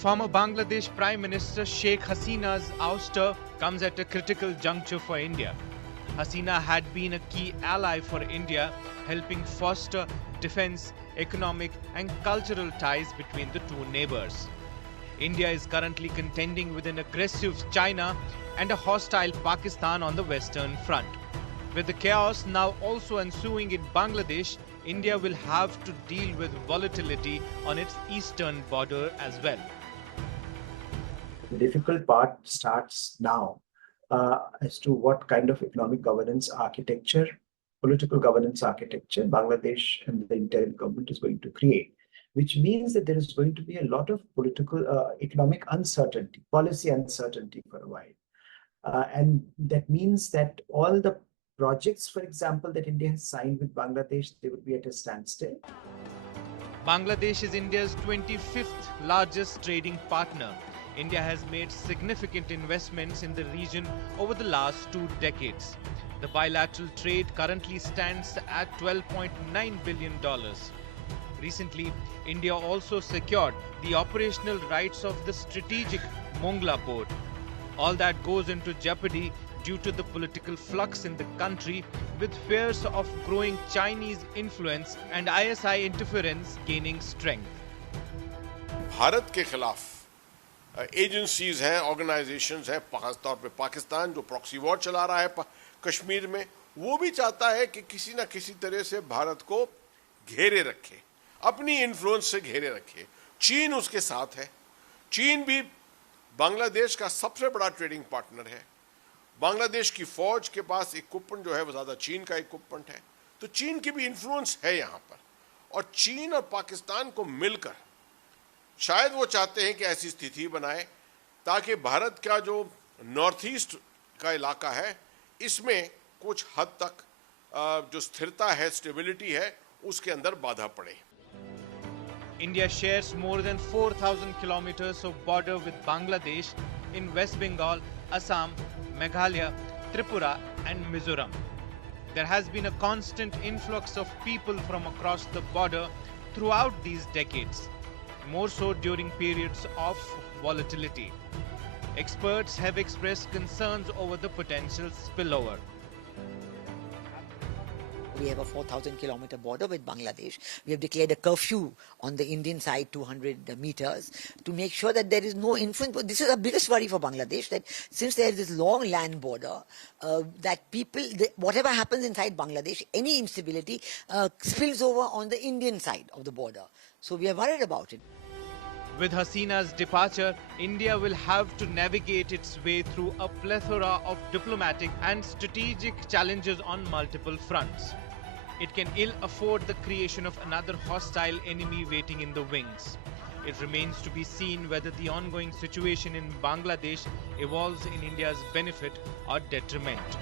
Former Bangladesh Prime Minister Sheikh Hasina's ouster comes at a critical juncture for India. Hasina had been a key ally for India, helping foster defense, economic, and cultural ties between the two neighbors. India is currently contending with an aggressive China and a hostile Pakistan on the Western Front. With the chaos now also ensuing in Bangladesh, India will have to deal with volatility on its eastern border as well. The difficult part starts now as to what kind of economic governance architecture, political governance architecture Bangladesh and the interim government is going to create, which means that there is going to be a lot of political, economic uncertainty, policy uncertainty for a while. And that means that all the projects, for example, that India has signed with Bangladesh, they would be at a standstill. Bangladesh is India's 25th largest trading partner. India has made significant investments in the region over the last 2 decades. The bilateral trade currently stands at $12.9 billion. Recently, India also secured the operational rights of the strategic Mongla port. All that goes into jeopardy due to the political flux in the country, with fears of growing Chinese influence and ISI interference gaining strength. Bharat के खिलाफ agencies हैं, organisations हैं, खासतौर पे पाकिस्तान जो proxy war चला रहा है कश्मीर में, वो भी चाहता है कि किसी ना किसी तरह से भारत को घेरे रखे, अपनी इन्फ्लुएंस से घेरे रखे। चीन उसके साथ है। चीन भी बांग्लादेश का सबसे बड़ा ट्रेडिंग पार्टनर है। बांग्लादेश की फौज के पास इक्विपमेंट जो है वो ज़्यादा चीन का इक्विपमेंट है, तो चीन की भी इन्फ्लुएंस है यहाँ पर। और चीन और पाकिस्तान को मिलकर शायद वो चाहते हैं कि ऐसी स्थिति बनाए ताकि भारत का जो नॉर्थ ईस्ट का इलाका है, इसमें कुछ हद तक जो स्थिरता है, स्टेबिलिटी है, उसके अंदर बाधा पड़े। India shares more than 4,000 kilometers of border with Bangladesh in West Bengal, Assam, Meghalaya, Tripura, and Mizoram. There has been a constant influx of people from across the border throughout these decades, more so during periods of volatility. Experts have expressed concerns over the potential spillover. We have a 4,000-kilometer border with Bangladesh. We have declared a curfew on the Indian side, 200 meters, to make sure that there is no influence. But this is the biggest worry for Bangladesh, that since there is this long land border, that people, whatever happens inside Bangladesh, any instability spills over on the Indian side of the border. So we are worried about it. With Hasina's departure, India will have to navigate its way through a plethora of diplomatic and strategic challenges on multiple fronts. It can ill afford the creation of another hostile enemy waiting in the wings. It remains to be seen whether the ongoing situation in Bangladesh evolves in India's benefit or detriment.